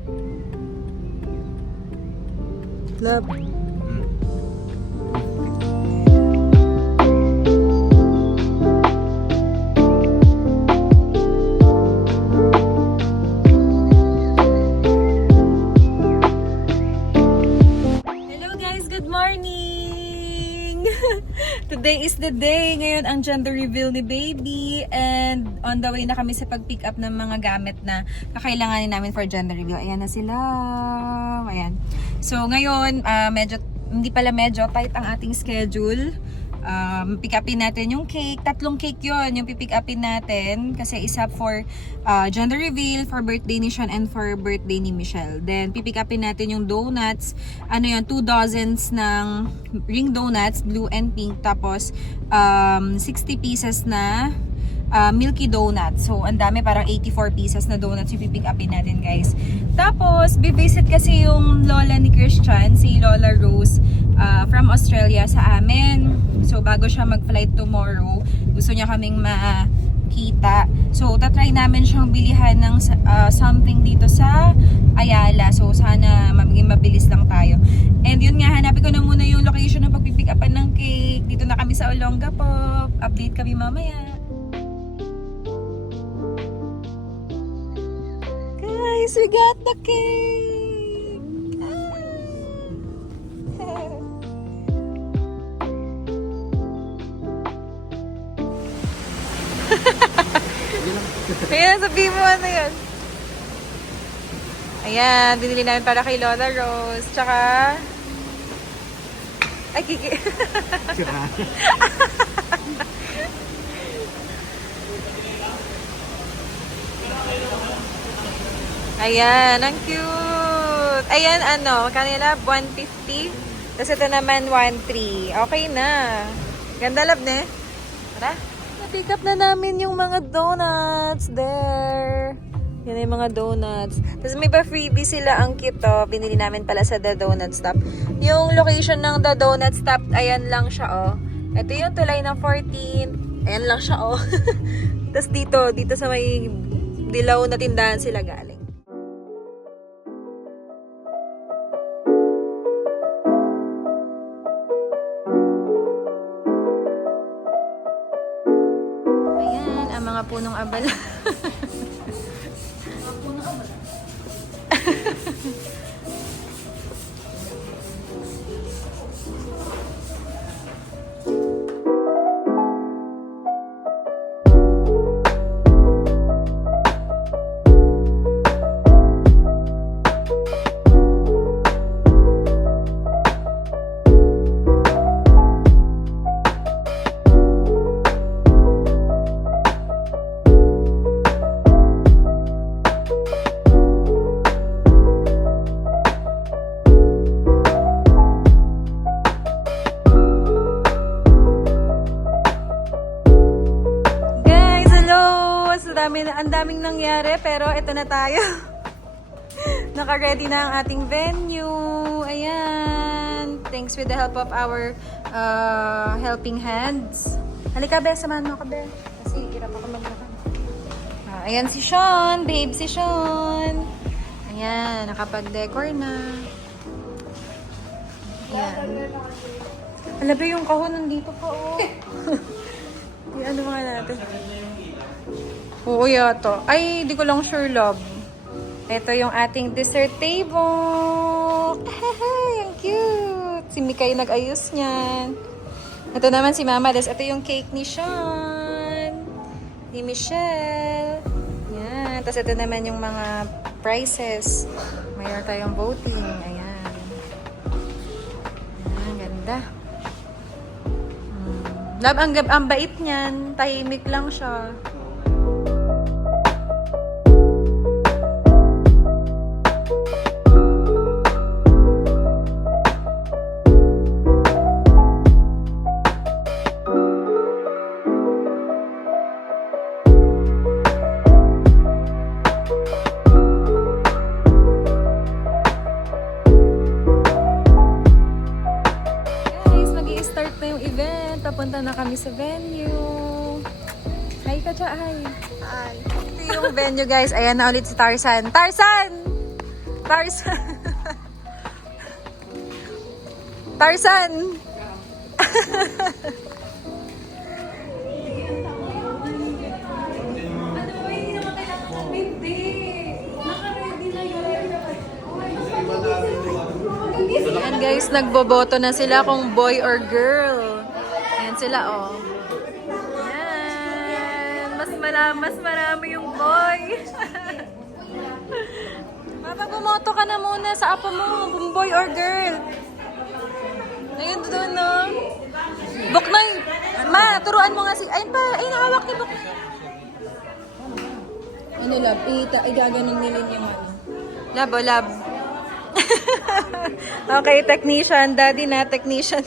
Love. Hello guys, good morning! Today is the day. Ngayon ang gender reveal ni baby and on the way na kami sa pag-pick up ng mga gamit na kakailanganin namin for gender reveal. Ayan na sila. Ayan. So ngayon, hindi pala medyo tight ang ating schedule. Pick upin natin yung cake. 3 cake yon yung pipick upin natin. Kasi isa for gender reveal, for birthday ni Sean, and for birthday ni Michelle. Then pipick upin natin yung donuts. Ano yun, 2 dozens ng ring donuts, blue and pink. Tapos 60 pieces na Milky Donuts. So, ang dami, parang 84 pieces na donuts yung pipick upin natin, guys. Tapos, bivisit kasi yung lola ni Christian, si Lola Rose, from Australia sa amin. So, bago siya mag-flight tomorrow, gusto niya kaming makita. So, tatry namin siyang bilihan ng something dito sa Ayala. So, sana maging mabilis lang tayo. And yun nga, hanapin ko na muna yung location ng pagpipick upan ng cake. Dito na kami sa Olongapo. Update kami mamaya. Guys, we got the cake! Ayan, sabihin mo ano yun. Ayan, binili namin para kay Lola Rose. Tsaka... Ay, kiki. Ayan, ang cute. Ayan, ano, kanila 150. Tapos ito naman 1.3. Okay na. Ganda, love, ne? Tara. Na-pick up na namin yung mga donuts there. Yan yung mga donuts. Tapos may pa freebie sila, ang cute to. Binili namin pala sa The Donut Stop. Yung location ng The Donut Stop, ayan lang siya, oh. Ito yung tulay ng 14. Ayan lang siya, oh. Tapos dito sa may dilaw na tindahan sila galing. Mga punong abala. Mga punong abala. Ang daming nangyari, pero ito na tayo. Naka-ready na ang ating venue. Ayan. Thanks with the help of our helping hands. Halika, Be. Samahan mo ako, Be. Kasi hirap ako maglakad. Ayan si Sean. Babe si Sean. Ayan. Nakapag-decor na. Ayan. Alabi yung kahon nandito pa, oh. Ano mga natin? Oo, yata. Ay, di ko lang sure, love. Ito yung ating dessert table. Hey, ang cute. Si Mika yung nag-ayos niyan. Ito naman si Mama. Ito yung cake ni Sean. Ni Michelle. Yan. Tapos ito naman yung mga prizes. Mayroon tayong voting. Ayan. Ayan, ganda. Love, ang bait niyan. Tahimik lang siya. Papunta na kami sa venue. Hi ka, Cha. Hi. Hi. Ito yung venue, guys. Ayan na ulit si Tarzan. Tarzan! Tarzan. Tarzan. Ayan guys, nagboboto na sila kung boy or girl. Ayan sila oh. Ayan. Mas marami yung boy. Papa, bumoto ka na muna sa apo mo. Kung boy or girl. Ayun doon no. Buknoy. Ma, turuan mo nga si... Ayun pa. Ayun, hawak ni Buknoy. Ano lab? Igaganon nilin yung ano. Lab o lab. Okay, technician. Daddy na, technician.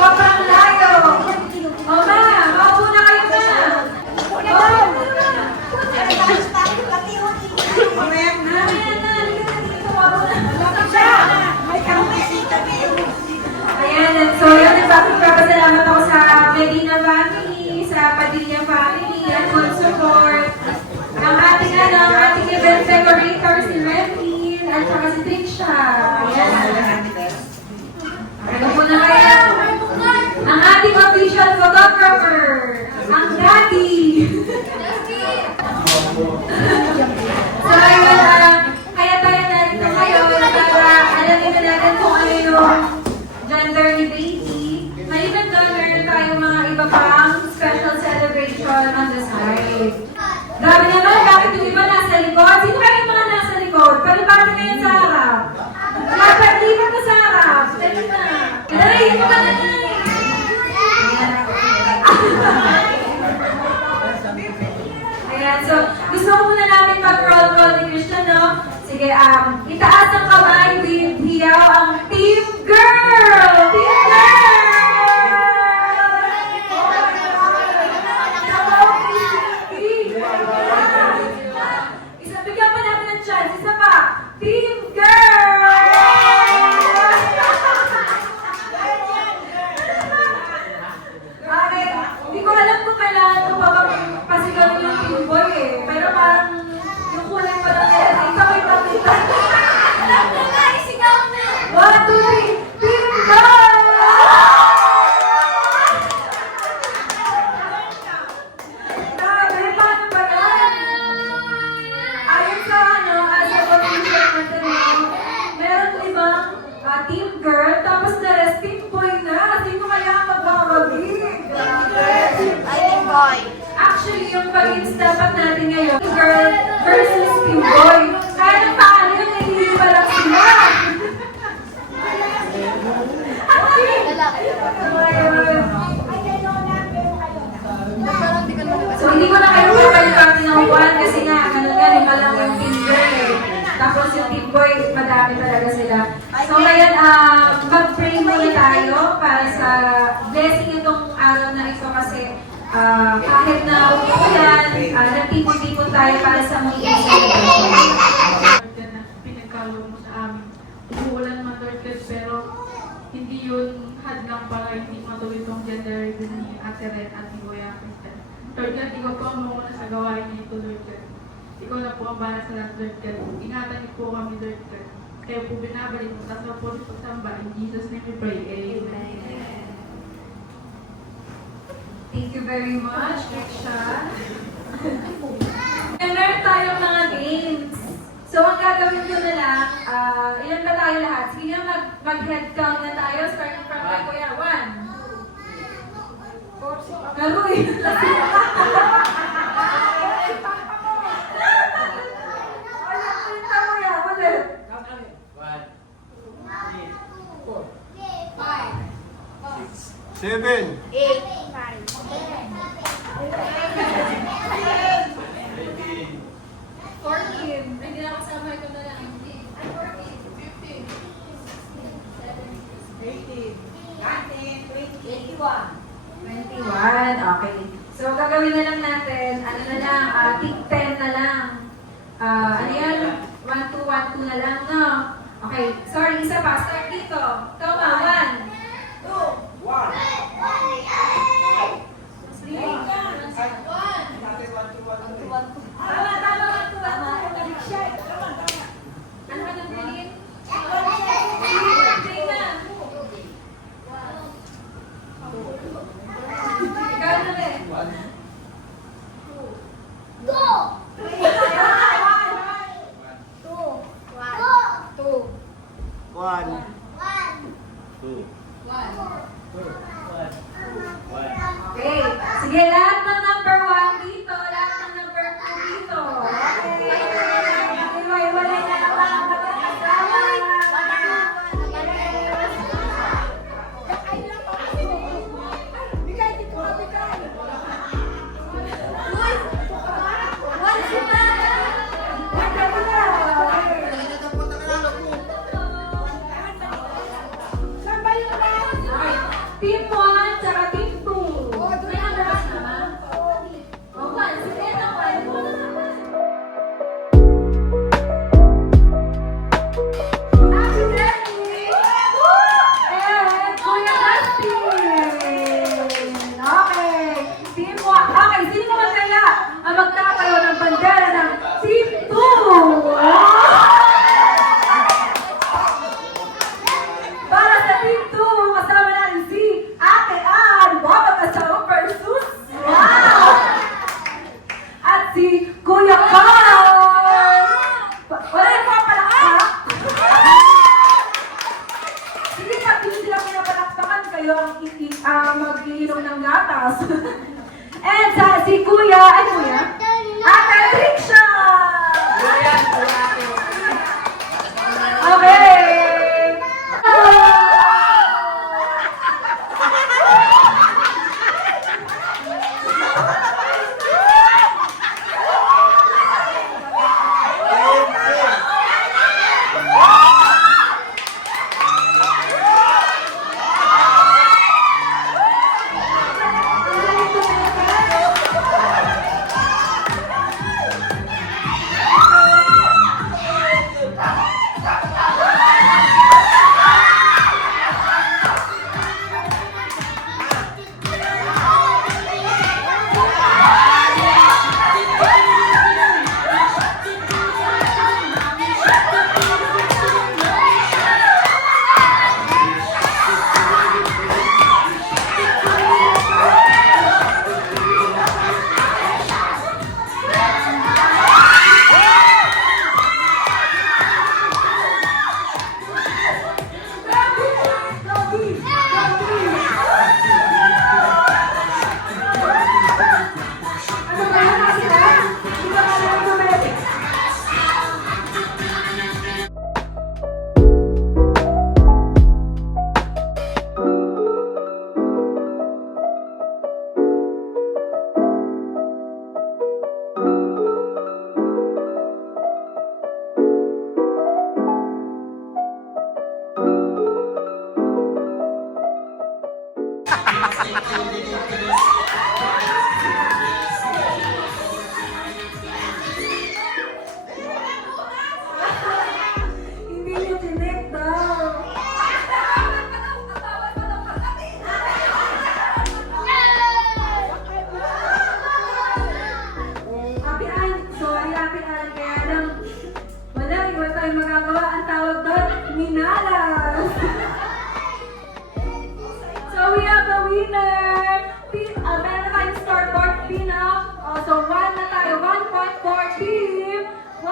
Sobrang layo! Mama, mauna kayo na! Ayan, so yun, nagpapasalamat ako sa Medina family, sa Padilla family, at full support. Ang ating event decorator si Renvin, at saka si Tricia. Ayan. Ano po na kayo? Ang ating official photographer, ang Daddy. So ayun, kaya tayo narito ngayon para alamin na natin kung ano yung gender ni baby. Maliban doon, meron tayong mga iba pang special celebration on the side. Grabe naman, bakit yung iba nasa likod? Sino kayo yung mga nasa likod? Palipatan kayo sa harap. Lipat ka sa harap. Dali na. Dali, yung mga nanay. Ayan, so gusto ko muna namin mag-roll call ni Christian, no? Sige, itaas ang kamay with hiyaw ang Team Girl! Team Girl! Bigyan pa natin ng chance. Isa pa. Team Girl! Okay. Hindi ko alam kung kailangan ko pa pasigaw yung Team Boy eh. Pero parang yung kulay pa lang yan. Ikaw ay pakita. Alam ko nga, isigaw na. 1, 2, 3. Team Girl! Grabe, paano ba yan? Ayon sa as a official natin, meron limang Team Girl, tapos the rest Team Boy na. Sino kaya ang magkakabig? Team Boy. Actually, yung pag-ins dapat natin ngayon, Team Girl versus Team Boy. Kaya ng paano yun, hindi pa lang sila. So, hindi ko na kayo papalipapin ng 1 kasi nga, ano nga, lima lang yung Team Girl eh. Tapos yung Team Boy, madami talaga sila. So, ngayon, mag-pray muna tayo para sa blessing itong araw na ito kasi kahit na umuulan, nagtipon-tipon tayo para sa mga celebration. Pinagkalong mo sa amin. Umuulan man, Lord God, pero hindi yun hadlang para hindi matuloy itong gender reveal ni Ate Ren at ni Kuya Kristen. Lord God, ikaw po ang muna sa gawain niya ito, Lord God. Ikaw na po ang para sa lahat, Lord God. Ingatan niyo po kami, Lord God. Kaya po binabalik mo, tapos po rin pagsamba. In Jesus' name we pray. Amen. Thank you very much, Reksha. And meron tayong mga games. So, ang gagawin ko na lang, ilan ba tayo lahat? Sige nga, mag-head count na tayo, starting from my kuya. 1, 4, Karoy. Seven. 14. Hindi na kasama ito na lang. 21. Okay. So, gagawin na lang natin, ano na lang, tick 10 na lang. Ano yan? 1, 2, 1, 2 na lang, no? Okay. Sorry, isa pa. Start dito. Toma, 1. 2. 1. Tama, tama, 1, 2, 1, 2. Ano ka nang bilhin? Ikaw na rin. One. Two. Okay. Sige, lahat ng number 1 dito. Lahat ng number 2 dito. Okay. Iwalay na naman ang magkakasama. Team 1 tsaka team 2. May underas naman. O, 1. Sige na, 1. Happy birthday! And Kuya Dustin! Okay. Team 1. Okay, sino naman kaya ang magtatayo ng bandera ng team 2? Para sa team 2, kasama natin si Ate Ann, Baba Kasama versus Wow! At si Kuya Carl! Wala yung mga palakpak! Sige na, hindi sila pinapalakpakan, kayo ang mag-iinom ng gatas. And sa si Kuya, ay Kuya? Ate Tricia! Okay! Hindi niyo tinik daw. Happy Ann, sorry Happy Ann, kaya lang wala tayong magagawa. Ang tawag doon, minalas. So we have a winner. Meron na tayong scoreboard pin-up. So 1 na tayo, 1 point for team 1.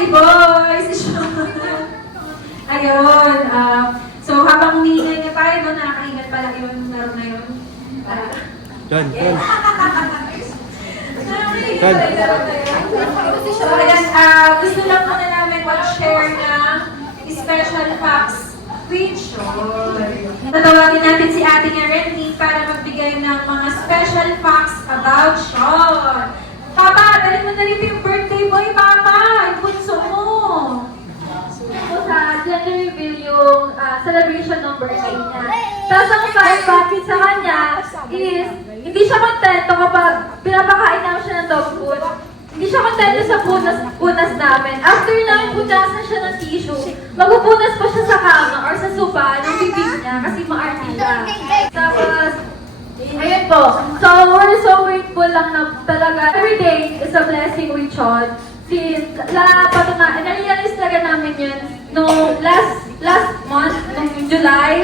Ate Boy, si Sean. Ayun. So, habang hinihinga niya tayo, no, nakakaingat pala yung laro na yun. John. Nakakaingat pala yung laro na yun. So, ayan, gusto lang muna namin mag-share ng special facts with Sean. Tatawagin natin si Ate Renny para magbigay ng mga special facts about Sean. Papa, dali mo na rin yung birthday boy, Papa! Yung bunso mo! Po sa gender reveal yung celebration ng birthday niya. Tapos ang fact bakit sa kanya is, hindi siya kontento kapag pinapakain namin siya ng dog food. Hindi siya kontento sa punas namin. After namin punasan siya ng tissue, magpupunas pa siya sa kama or sa sofa ng bibig niya kasi maarte siya. Tapos, ayun po. So, we're so grateful lang na talaga every day is a blessing with Sean. Since, na-realize talaga namin yun no last month, noong July.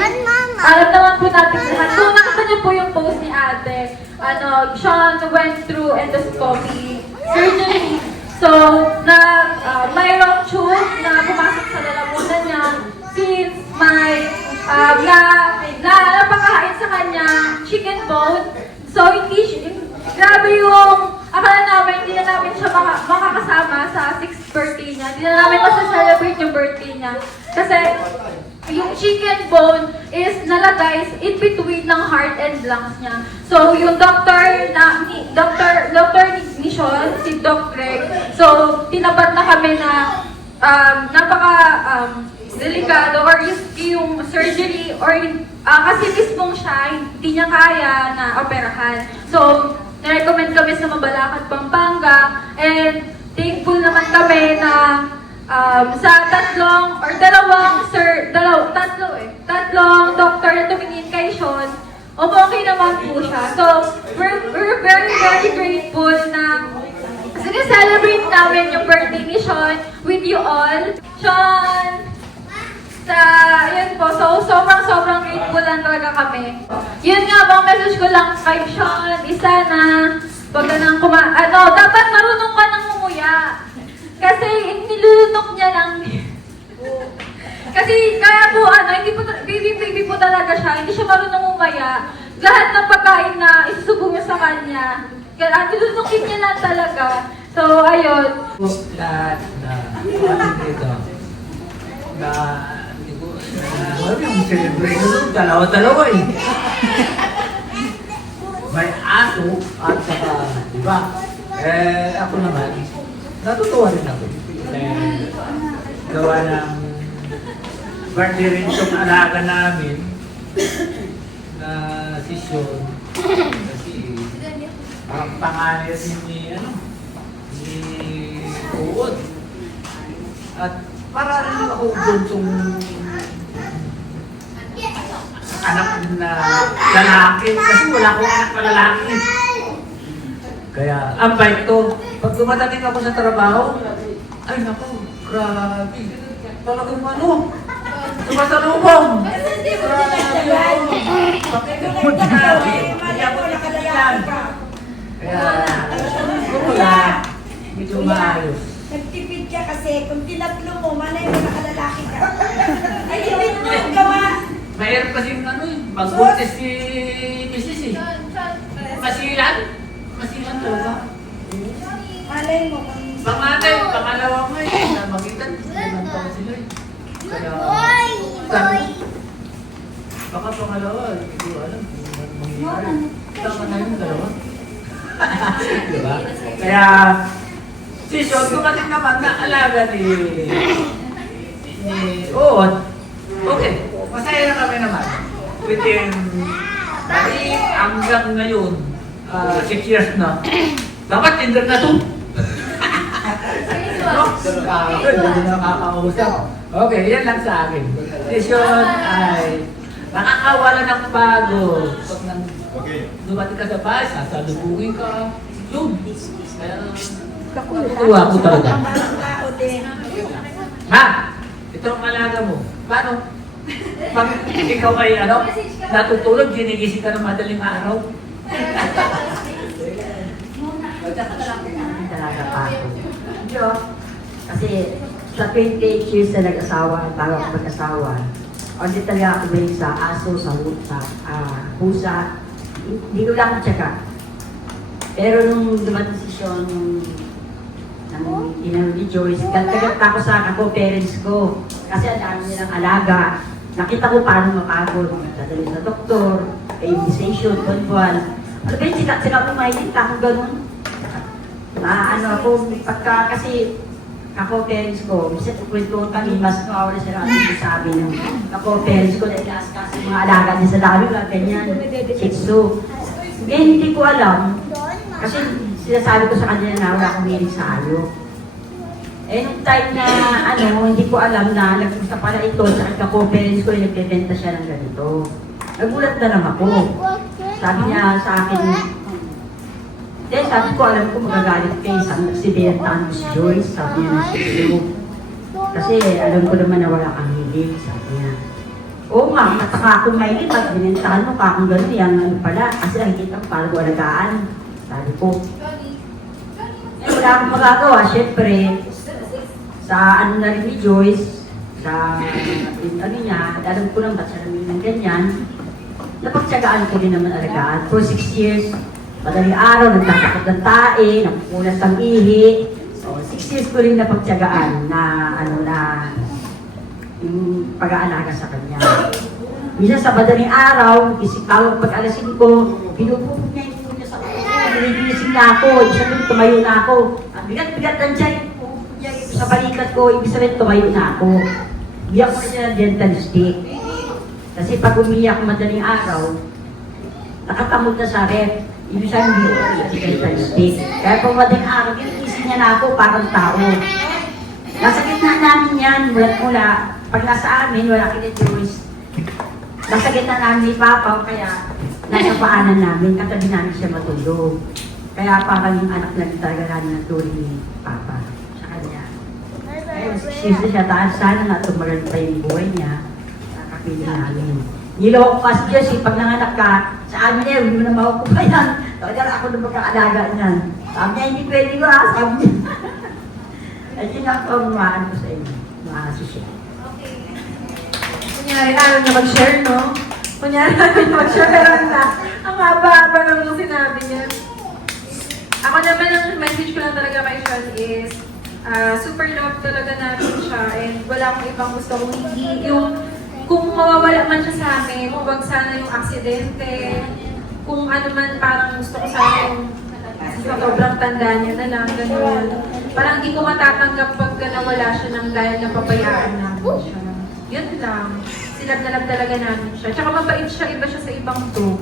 Alam naman po natin lahat. Kung nakita niyo po yung post ni ate, Sean went through endoscopy surgery. So, mayroong tube na pumasok sa lalamunan niya since may napakain sa kanya chicken bone. So, grabe yung akala namin, hindi na namin siya makakasama sa 6th birthday niya. Hindi na namin masaselebrate yung birthday niya. Kasi yung chicken bone is nalagay in between ng heart and lungs niya. So, yung doctor ni Sean, si Doc Greg, so, tinapat na kami na delikado or yung surgery or kasi mismong siya, hindi niya kaya na operahan. So, na-recommend kami sa Mabalakad, Pampanga, and thankful naman kami na sa tatlong doctor na tumingin kay Sean, okay naman po siya. So, we're very, very grateful na celebrate namin yung birthday ni Sean with you all. Sean! Yun po, so sobrang grateful lang talaga kami. Yun nga po, message ko lang kay Sean, isa na, wag ka nang dapat marunong ka nang umuya. Kasi nilulunok niya lang. Kasi kaya po, baby po talaga siya, hindi siya marunong umaya. Lahat ng pagkain na isusubong niya sa kanya, nilunukin niya lang talaga. So, ayun. Lahat na ating dito na yung celebration, dalawa-dalawa eh. May aso at saka, di ba? Ako naman, natutuwa rin ako. Gawa ng birthday rin itong alaga namin na si Sean. Kasi parang pangalan ni Uod. At para rin ako bunsong anak na lalaki. Kasi wala akong anak na lalaki. Kaya, ang bait to. Pag dumadating ako sa trabaho, ay naku, grabe. Talagang sumasalubong. Kaya, medyo maayos. Nagtipid ka kasi kung tinatlo mo, manay mo nakalalaki ka. Ay, hindi mo gawa. Mahirap kasi mag-buntis si Mrs. eh. Masilan talaga. Malay mo. Panganay, pangalawa mo eh. Namagitan, naman pa sila eh. Kaya, baka pangalawa, hindi ko alam kung mangyayari. Tama na yung dalawa. Diba? Kaya, si Sean, dumating naman na alaga ni Ood. Okay, masaya na kami naman. Within, hanggang ngayon, 6 years na. Dapat tinder na to. Hindi na nakakausap. Okay, yan lang sa akin. Si Sean ay nakakawala ng pagod. Pag dumating ka sa bahay, sasalubungin ka. Yun. Kaya, natutuwa ko talaga. Ha? Ito ang alaga mo. Paano? Pag ikaw ay natutulog, ginigising ka ng madaling araw. Talaga pa ako. Kasi sa 28 years na nag-asawa, bago ako mag-asawa, hindi talaga ako balik sa aso, sa pusa. Hindi ko lang tsaka. Pero nung dumating si Sean, nung inano ni Joyce, galit ako sa parents ko. Kasi ang dami nilang alaga. Nakita ko paano mapagod. Dadali sa doktor, immunization, buwan-buwan. Ano ba yung sila pumayin ka kung ganun? Ako, pagka kasi parents ko, minsan kukwentuhan kami, mas mawala sila kasi sabi ng parents ko na ilas-kas yung mga alaga din sa dami, ganyan, Shih Tzu. Hindi ko alam, kasi sinasabi ko sa kanila na wala akong hilig sa hayop. Eh, nung time na, hindi ko alam na nagpusta pala ito sa parents ko, nagbebenta siya ng ganito. Nagulat na lang ako. Sabi niya sa akin, sabi ko, alam ko magagalit kayo. Si Bertan, si Joyce, sabi niya na si kasi alam ko naman na wala kang hilig, sabi niya. Oo nga, mataka akong mahilig, ba't binentahan mo ka kung gano'n, yung pala. Kasi nakikita ko parang alagaan. Sabi ko. Wala akong magagawa, syempre. Sa na rin ni Joyce, sa niya, alam ko lang ba't siya namin ng ganyan. Napagtsagaan ko din naman alagaan. For 6 years, madaling araw, nagtatakot ng tae, napupunas ng ihi. So, 6 years ko rin napagtsagaan na, yung pag-aalaga sa kanya. Minsan sa madaling araw, tawag pag-alasin ko, binububog niya yung niya sa kuko, nililising na ako, ibig sabihin tumayo na ako. Ang bigat-bigat ng tiyan, sa balikat ko, ibig sabihin tumayo na ako. Biyak ko na siya ng dental stick. Kasi pag umiyak madaling araw, nakatamod na sa ref. Ibig sabihin hindi ko sa dental stick. Kaya pag madaling araw, gingising niya na ako parang tao. Nasa gitna namin yan, mula. Pag nasa amin, wala kinijuis. Nasa gitna namin ni Papa, kaya nasa paanan namin, katabi namin siya matulog. Kaya parang yung anak na talaga namin ng tuloy ni Papa sa kanya. Kaya 6 years na siya, taas sana na tumagal pa yung buhay niya. Kakapili namin. Niloko ko kasi Diyos, pag nanganak ka, sa amin niya, hindi mo na makukuha yan. Talaga ako na magkakaalaga niyan. Sabi niya, hindi pwede ko ha, sabi niya. At yun ang pamamaan ko sa inyo, mga susunod. Kunyari namin na mag-share, no? Kunyari namin na mag-share, pero ang haba-haba naman yung sinabi niya. Ako naman, ang message ko lang talaga kay Sean is, super love talaga natin siya and wala akong ibang gusto kung hindi yung kung mawawala man siya sa amin, huwag sana yung aksidente, kung ano man parang gusto ko sana yung sobrang tanda niya na lang, gano'n. Parang hindi ko matatanggap pagka nawala siya ng dahil napabayaan namin siya. Yun lang. Sinag-nalab talaga namin siya. Tsaka mabait siya, iba siya sa ibang to.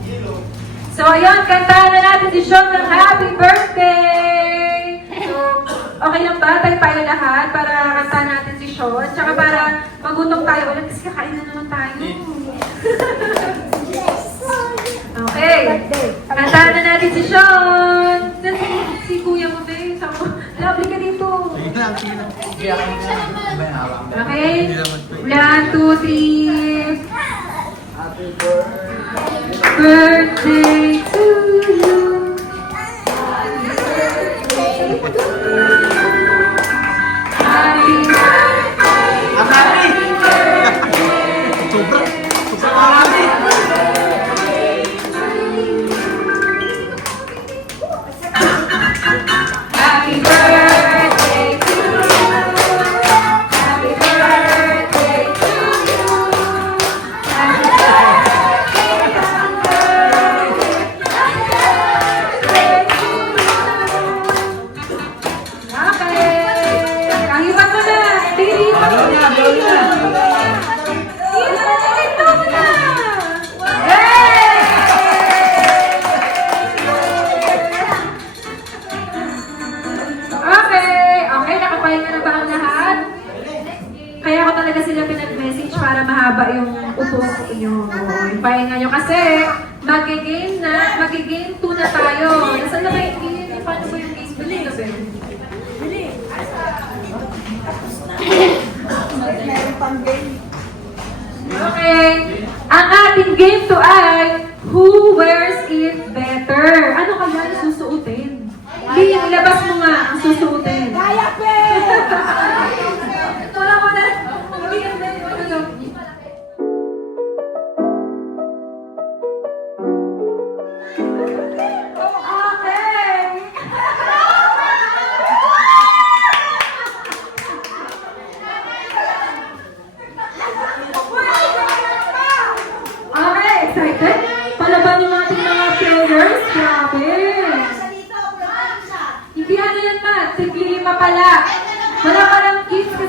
So, ayun, kantahan na natin si Sean ng happy birthday! So, okay lang ba? Tayo lahat para kantahan natin si Sean. Tsaka para magutom tayo ulit kasi kakain na naman tayo. Okay. Kantahan na natin si Sean! Si Kuya mo, babe. Lovely ka dito. Okay? 1, 2, 3. Happy birthday. Birthday to you. Happy birthday. Ang happy! Sobra! Sobrang happy! Happy birthday to you. Happy birthday to you. Happy Kaya ako talaga sila pinag-message para mahaba yung upo nyo. Yung pahinga nyo. Kasi mag-game 2 na tayo. Nasaan na kayo game? Paano ba yung case bili na ba? Bili. Okay. Ang ating game to ay who wears it better? Ano kaya yung susuotin? Ilabas mo nga ang susuotin. Kaya, pe!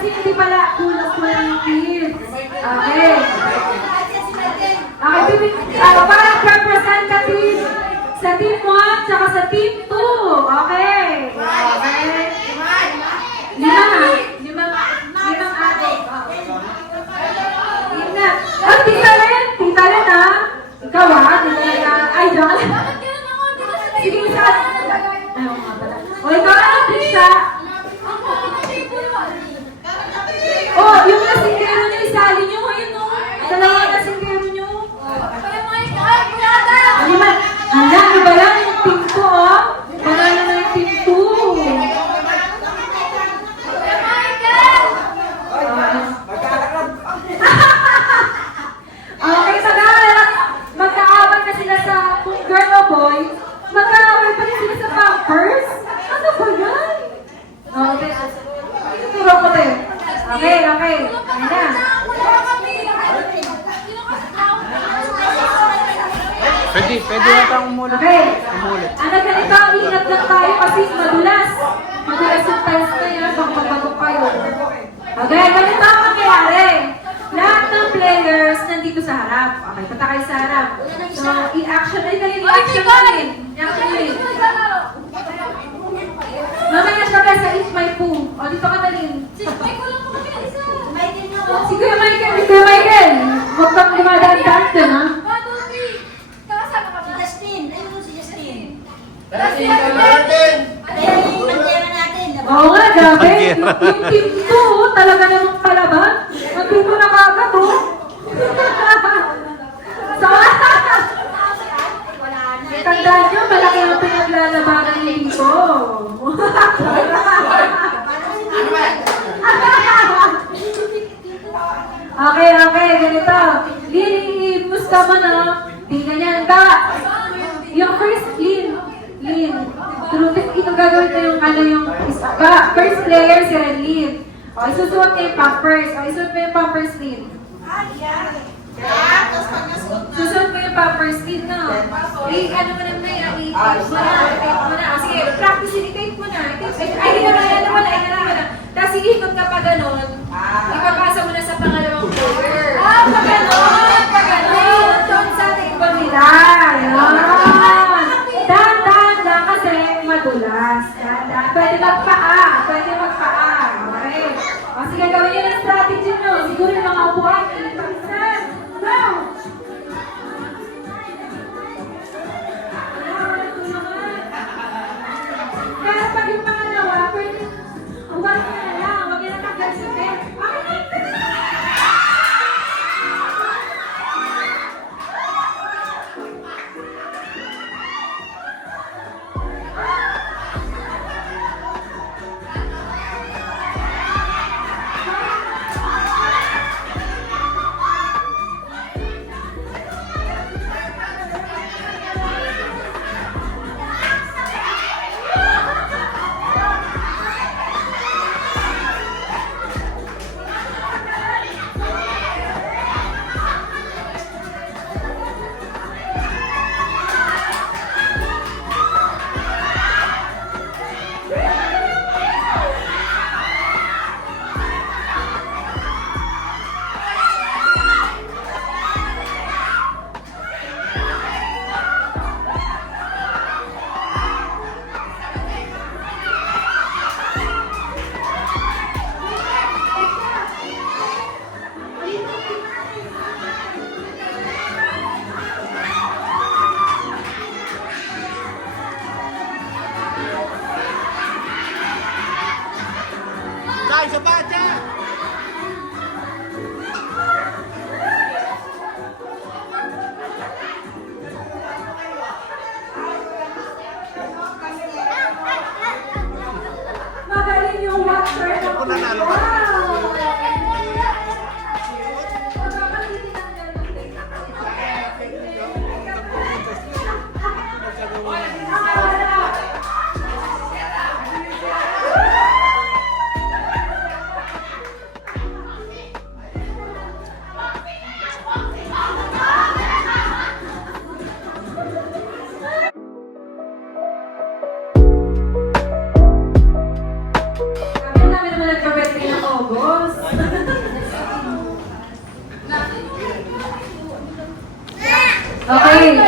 kasi hindi pala kulang yung kids. Okay. Okay, parang representative sa team 1 tsaka sa team 2. Okay. Okay. Limang ate. Lima. Oh, tita Len ha? Ikaw ha? Ay, dyan. Sige, isa. Ayaw nga pala. O, ikaw ano, Trisha? Oh, yung nasinggero niyo, isali niyo. Ayun o. Dalawa nasinggero niyo. Hala, ano ba lang yung team 2 oh? Panalo na yung team 2. Okay, sa dahil magkaaway na sila sa kung girl o boy, magkaaway pa rin sila sa pampers? Ano ba yan? Okay. Turo ko din. Okay. Ayan na. Pwede na tayong umulit. Okay. Ano ganito, ingat lang tayo kasi madulas. Madulas yung tiles na yan, bago pa yun. Okay, ganito ang mangyayari. Lahat ng players nandito sa harap. Okay, punta kayo sa harap. So, i-action na i-action natin. Mamaya siya ba sa Eat My Poo. O, dito ka talin. Si Kuya Michael. Huwag kang dumadaan-daan doon, ha? Oo nga, grabe. Yung team 2, talaga namang palaban. Nandito na kagad, oh. So, tandaan nyo, malaki ang pinaglalabanan dito. Okay, ganito. Lin, ka mo na. Di ganyan ka. Yung first, Lin. Tulupit, ito gagawin ko yung yung first player si Renlin. O, isusuot mo yung pampers. Isusuot mo yung pampers, Lin. Susunod mo yung pampers, Lin, no? Ano mo na i-tape mo na. Sige, practice, i-tape mo na. Ay, hindi na. Tapos ikot ka pa ganon. Ipapasa mo na sa pangalawang player. Pag ganon. Doon sa table nila. Dahan-dahan lang kasi madulas. Dahan-dahan. Pwede magpaa. Okay. O, sige, gawin nyo ng strategy nyo. Siguro yung mga upuan. Ilipasan. Go! Kaya pag yung pangalawa, pwede, huwag na lang, huwag na tagal sa bed. Magaling yung water. Kami namin naman nagpapwede ng August. Okay,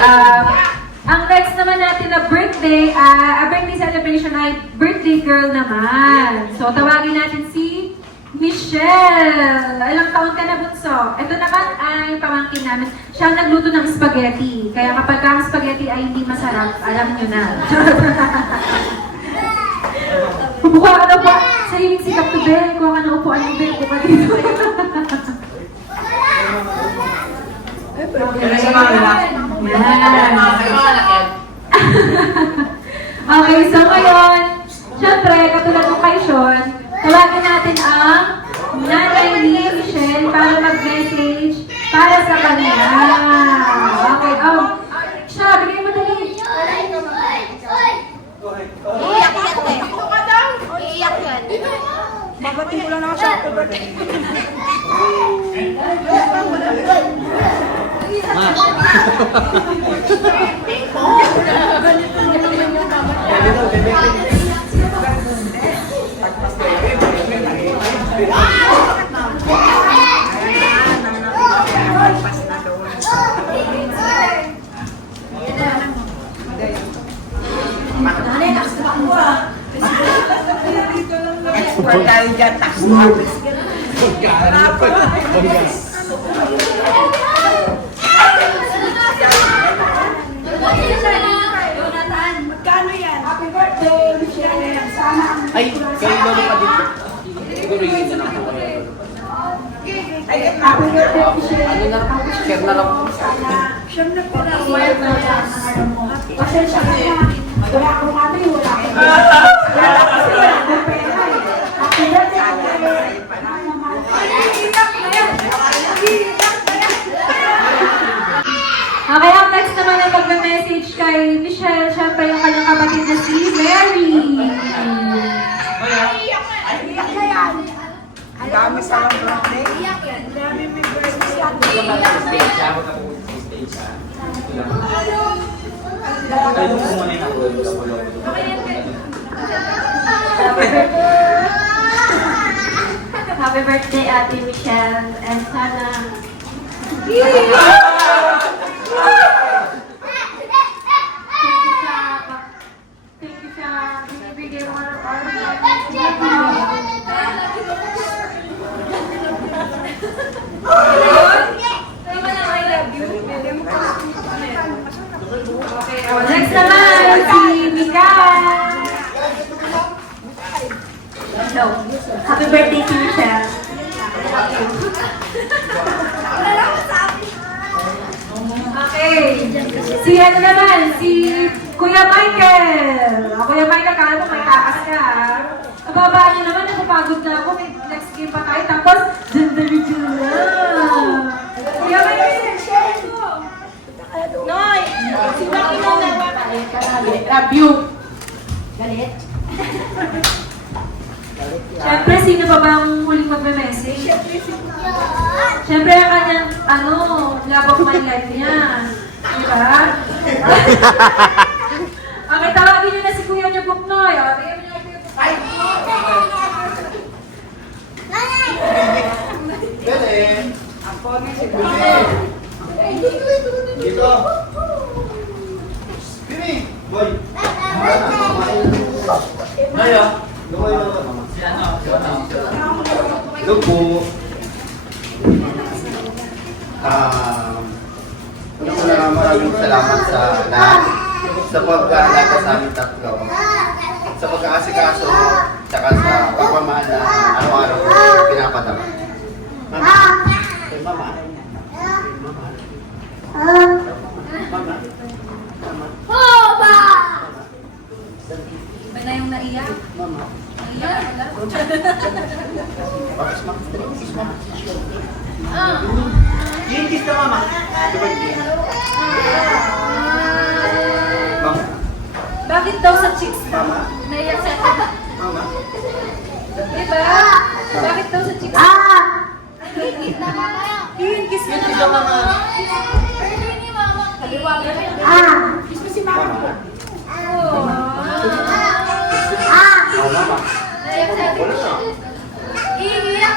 ang next naman natin na birthday, a birthday celebration ay birthday girl naman. So, tawagin natin si Michelle. Ilang taon ka na, bunso? Ito naman ay pamangkin namin. Siya ang nagluto ng spaghetti. Kaya kapag ang spaghetti ay hindi masarap, alam nyo na. Bubuka ka na po. Sa himig sikap to, Ben. Kuha ka na upuan yung Ben. Buka dito. Okay, so ngayon, syempre, katulad ng kay Sean, tawagin natin ang nanay ni Michelle para mag-message para sa kanya. Okay, siya, bigay mo dali. Iiyak yan eh. Iiyak yan. Babating ko lang naman siya. Export tayo dyan, tax office. Ay, kayo lalo pa dito. Siguro yun na lang po. Ano na lang, share na lang po. Okay, ang next naman ang magme-message kay Michelle, syempre yung kanyang kapatid na si Mary. Ang dami sa birthday. Happy birthday, Ate Michelle. And sana... Thank you sa binibigay mo ng Next naman, si Mika. No. Happy birthday to Michelle. Okay. Si ano naman, si Kuya Michael. Kuya Michael, kala mo may takas ka. Kababaan niyo naman, napapagod na ako. May next game pa tayo. Tapos, dyan na. Kuya Michael, share mo. Noy! Si Maki na Love you. Galit? Siyempre, sino pa ba ang huling magme-message? Siyempre, ang kanyang, love of my life niya. Diba? Okay, tawagin niyo na si Kuya niyo, Buknoy. O, bigyan mo niyo kay Kuya Dito. Bini. Boy. Ngayon, Lumay lang ka, mama. si ano? Hello po. Maraming salamat sa lahat. Sa pag-aalaga sa aming tatlo. Sa pag-aasikaso, tsaka sa pagmamahal na araw-araw pinapadama. Mama. Kay mama. Mama. Iba na yung naiyak. Mama. Naiyak, wala. Bakit mama? Kiss mama. Yung kiss ka mama. Happy birthday. Mama. Bakit daw sa chicks ka? Mama. Naiyak sa Mama. Diba? Bakit daw sa chicks? Yun, kiss mo na mama. Kiss mo si mama ko. Oh. Oh, mama. Iiyak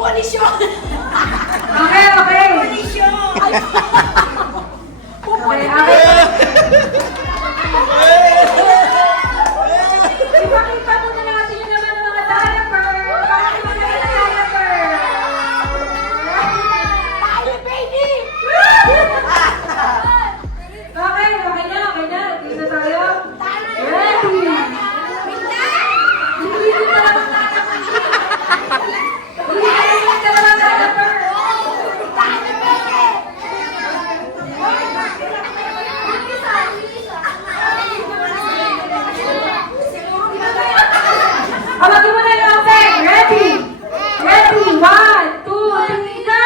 Pupulisyon! Okay, okay. Pulisyon! Okay, okay. Ipakita muna natin yung naman ng mga diaper. Bakit mga diaper? Tayo, baby! Okay, okay na, okay na. Tingin na tayo. Ready? Hindi ko na lang ang diaper. Hindi ko na lang ang diaper. Awagin mo na yung open. Ready? Ready? 1, 2, 3, go!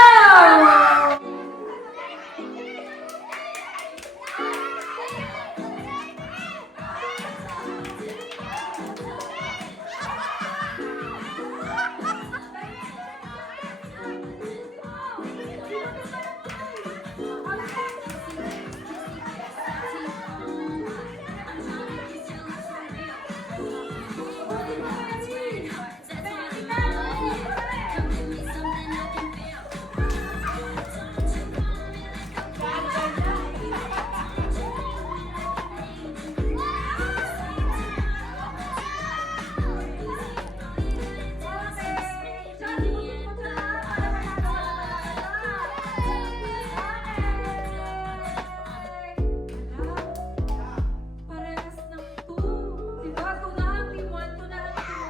Parehas ng 2. Diba? 2 na ang team 1, 2 na ang team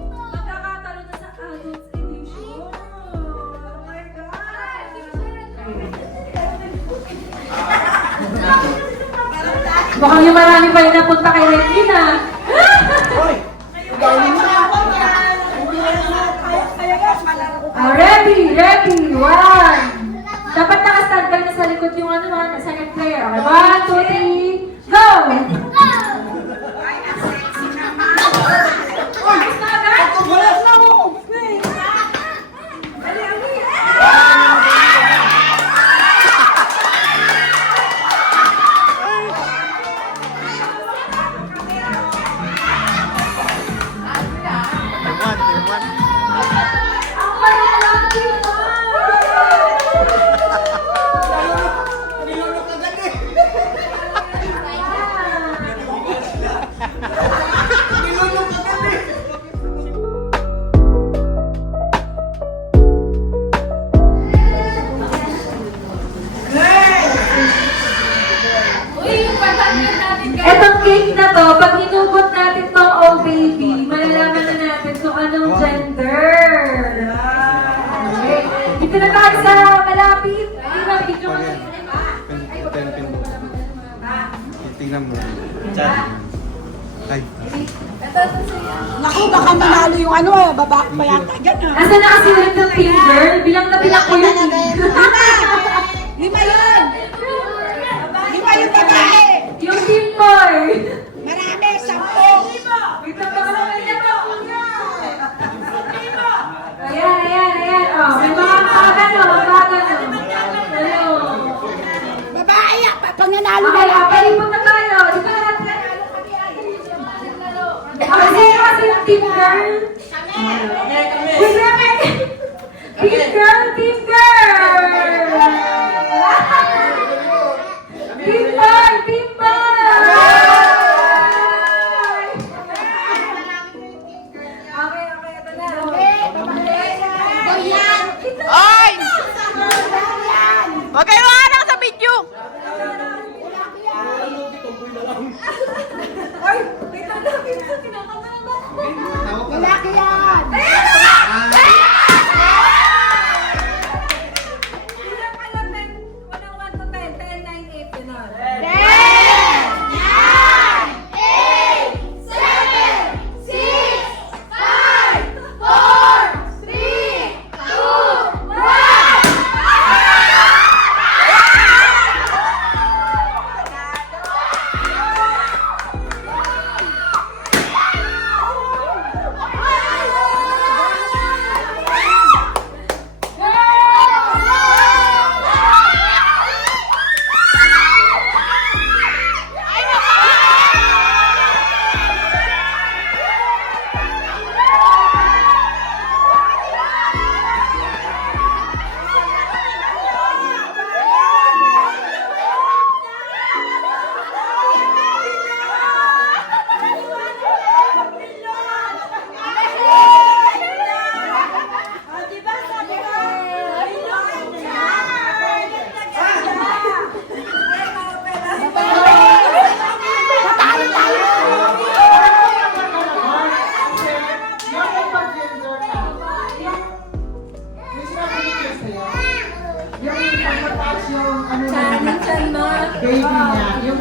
2. Magkakatalo na sa adults edition. Oh my God! Mukhang yung marami pa yung napunta kay Regina. Ready, ready, 1. Dapat naka-standby na sa likod yung second player. Okay, 1, 2, 3, go! Ang malalaki mo! Etong cake na to, pag hinugot natin tong oh baby, malalaman na natin kung anong gender. Okay. Dito na tayo sa malapit. Di ba, video ka na Tingnan mo. Diyan. Ay. Naku, baka manalo yung babae pa yata dyan Asa na kasi ulit ng team girl? Bilang na bilang ko yun. Lima yun! Lima yung babae! Yung team boy. Marami, 10! Wait lang baka naman yan po. Ayan, ayan, ayan. Oh, may mga kakagano, kakagano. Ano? Babae, pag nanalo Okay, na palipot na tayo. Dito na natin. Kasi yung team girl. Wait, kami. Team girl, team girl. Team boy, team boy. Okay, okay, ito na. Oy! Huwag kayo anak sa video! Ay, wait lang natin. Kinakabahan ako. Lalaki yan! Ilan kayo, 10? Walang 1 to 10. 10, 9, 8, gano'n. 10! 9! 8! 7! 6! 5! 4! 3! 2! 1!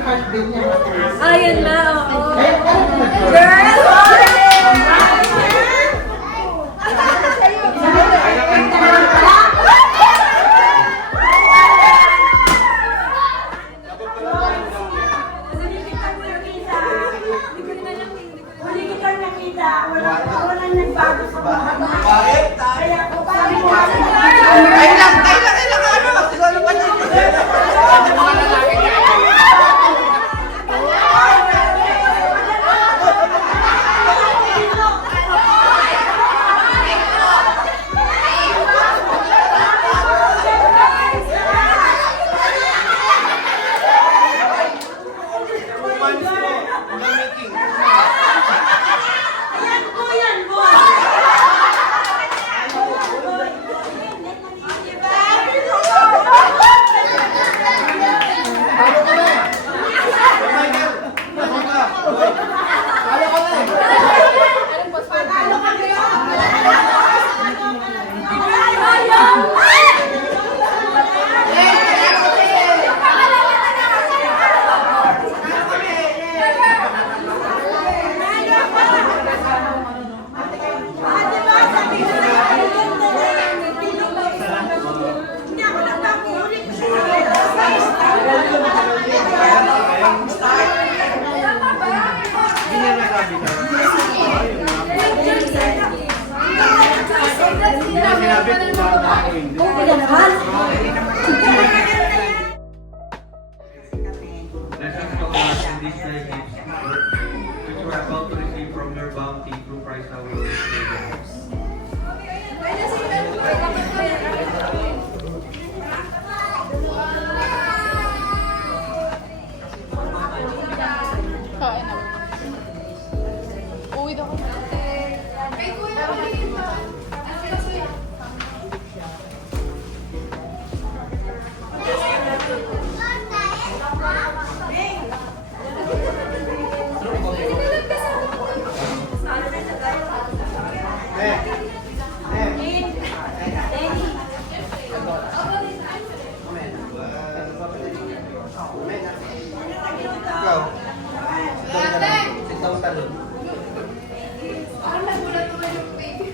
heartbeat niya mataas. Ayan na, oo. Girl! Huli kita nakita, walang nagbago sa mga Bakit? kaya ko sabi ko Kailang, ano? Siguro ba na? Ayan po yan, boy! Hindi ako nagpapulit. Blessings to us in these 9 gifts, which we're about to receive from your bounty through Christ our Lord. Amen. Uwi daw ko. Kay Kuya, Ikaw. Sitaw talon. parang nagulat naman yung baby.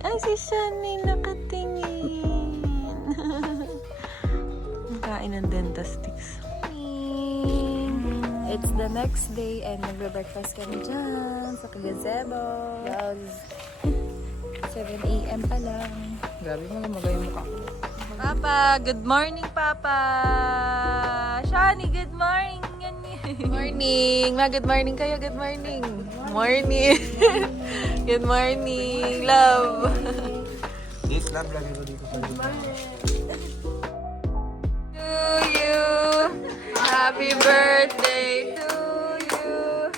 Ay, si Sean may nakatingin. Kain ng Dentastics. It's the next day and nagbe-breakfast kami dyan sa Kagazebo. Yes. 7 a.m. pa lang. Grabe mo, magay yung mukha ko. Papa, good morning, Papa! Shani, good morning! Morning! Ma, good morning kayo, good morning! Morning! Good morning, love! Yes, love, lagi ko dito sa To you, happy birthday to you,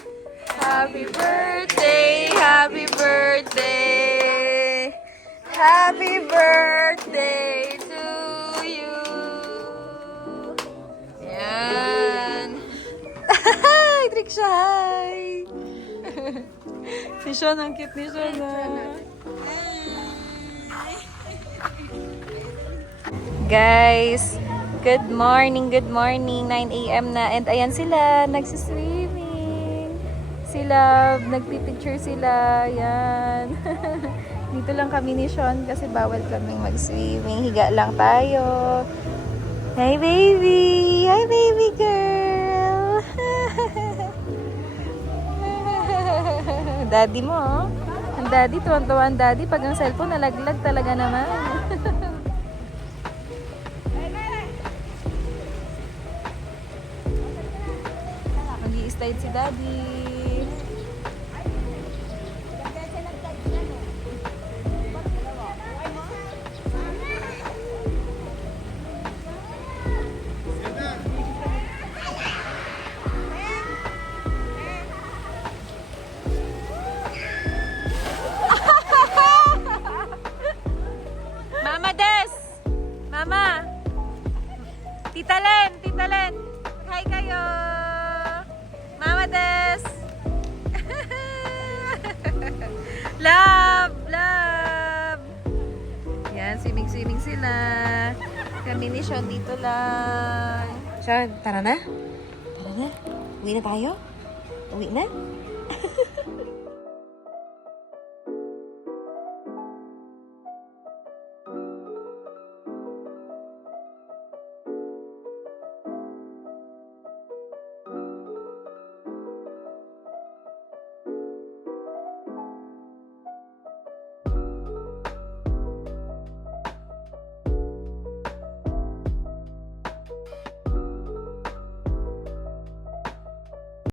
happy birthday, happy birthday, happy birthday to you. Yan. Hi, Triksha, hi. Si Sean, ang cute ni Sean. Guys, good morning, 9 a.m. na. And ayan sila, nagsiswimming. Sila, nagpipicture sila. Yan. Dito lang kami ni Sean kasi bawal kaming mag-swimming. Higa lang tayo. Hi, baby! Hi, baby girl! Daddy mo, oh. Ang daddy, tuwan-tuwa ang daddy. Pag ang cellphone, nalaglag talaga naman. Mag-i-slide si daddy. Mama Des! Mama! Tita Len! Hi kayo! Mama Des! Love! Yan, swimming sila. Kami ni Sean dito lang. Sean, tara na? Uwi na tayo? Uwi na?